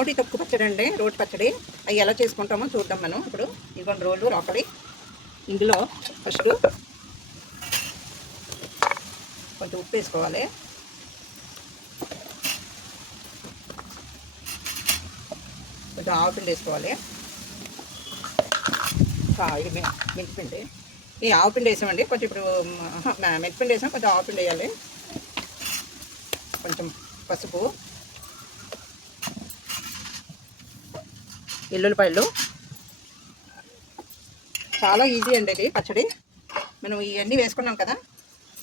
మామిడి తొక్కు పచ్చడి అండి, రోటి పచ్చడి. అవి ఎలా చేసుకుంటామో చూద్దాం మనం ఇప్పుడు. ఇదిగోండి రోలు రోకలి. ఇందులో ఫస్ట్ కొంచెం ఉప్పు వేసుకోవాలి. కొంచెం ఆవుపిండి వేసుకోవాలి. ఇది మెంతిపిండి. ఈ ఆవుపిండి వేసామండి. కొంచెం ఇప్పుడు మెంతిపిండి వేసాం, కొంచెం ఆవుపిండి వేయాలి. కొంచెం పసుపు, ఎల్లుల్లిపాయలు. చాలా ఈజీ అండి ఇది పచ్చడి. మనం ఇవన్నీ వేసుకున్నాం కదా.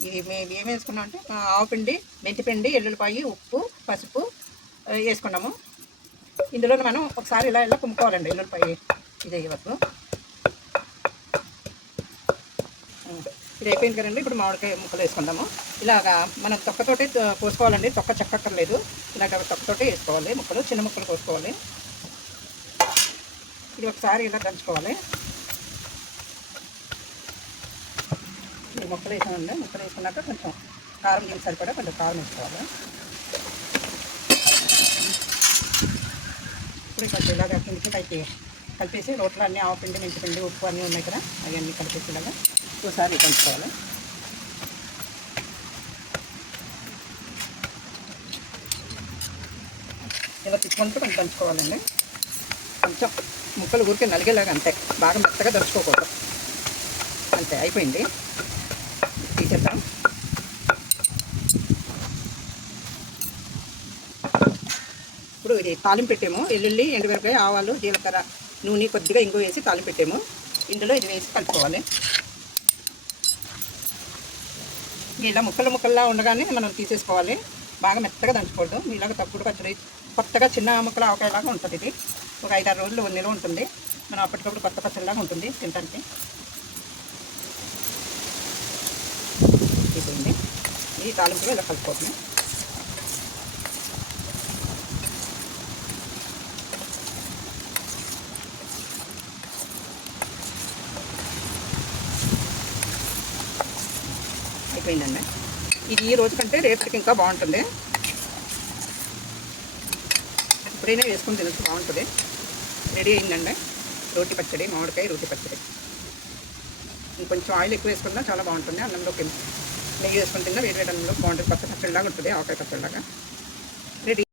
ఇది మేము ఏం వేసుకున్నాం అంటే ఆవుపిండి, మెంతిపిండి, ఎల్లుల్లిపాయ, ఉప్పు, పసుపు వేసుకున్నాము. ఇందులో మనం ఒకసారి ఇలా ఇలా కుమ్ముకోవాలండి ఎల్లుల్లిపాయ ఇది అయ్యే వరకు. ఇది అయిపోయింది కదండి. ఇప్పుడు మామిడికాయ ముక్కలు వేసుకుందాము. ఇలాగా మనం తొక్కతోటి కోసుకోవాలండి, తొక్క చెక్కక్కర్లేదు. ఇలాగ తొక్కతోటి వేసుకోవాలి ముక్కలు, చిన్న ముక్కలు కోసుకోవాలి. ఇది ఒకసారి ఇలా దంచుకోవాలి. ఈ ముక్కలు వేసామండి. ముక్కలు వేసుకున్నాక కొంచెం కారం దీనికి సరిపడా కొంచెం కారం వేసుకోవాలి. ఇప్పుడు కొంచెం ఇలాగ కిందికి పైకి కలిపేసి రోట్లో అన్నీ ఆవుపిండి, మెంతిపిండి, ఉప్పు అన్నీ ఉన్నాయి కదా, అవన్నీ కలిపేసి ఇలాగా ఒకసారి దంచుకోవాలి. ఇలా తిప్పుకుంటూ కొంచెం దంచుకోవాలండి. కొంచెం ముక్కలు ఊరికే నలిగేలాగా, అంతే. బాగా మెత్తగా దంచుకోకూడదు. అంతే, అయిపోయింది. తీసేద్దాం. ఇప్పుడు ఇది తాలింపు పెట్టాము. వెల్లుల్లి, ఎండుమిరపకాయ, ఆవాలు, జీలకర్ర, నూనె, కొద్దిగా ఇంగు వేసి తాలింపు పెట్టాము. ఇందులో ఇది వేసి కలుపుకోవాలి. ఇలా ముక్కలు ముక్కల్లా ఉండగానే మనం తీసేసుకోవాలి. బాగా మెత్తగా దంచుకోవద్దు. ఇలాగ తప్పుడు పచ్చడి కొత్తగా చిన్న ముక్కల ఆవకాయలాగా ఉంటుంది. ఇది ఒక 5-6 రోజులు నిల్వ ఉంటుంది. మనం అప్పటికప్పుడు కొత్త పచ్చడిలాగా ఉంటుంది తినడానికి. అయిపోయింది. ఈ తాలింపులో ఇలా కలుపుకోవాలి. అయిపోయిందండి. ఇది ఈ రోజు కంటే రేపటికి ఇంకా బాగుంటుంది. ఎప్పుడైనా వేసుకొని తినచ్చు, బాగుంటుంది. రెడీ అయిందండి రోటి పచ్చడి, మామిడికాయ రోటి పచ్చడి. ఇంకొంచెం ఆయిల్ ఎక్కువ వేసుకున్నా చాలా బాగుంటుంది. అన్నంలోకి నెయ్యి వేసుకొని తిన్నా వేడి వేడి అన్నంలో బాగుంటుంది. కొత్త పచ్చడిలాగా ఉంటుంది, ఆవకాయ పచ్చడిలాగా. రెడీ.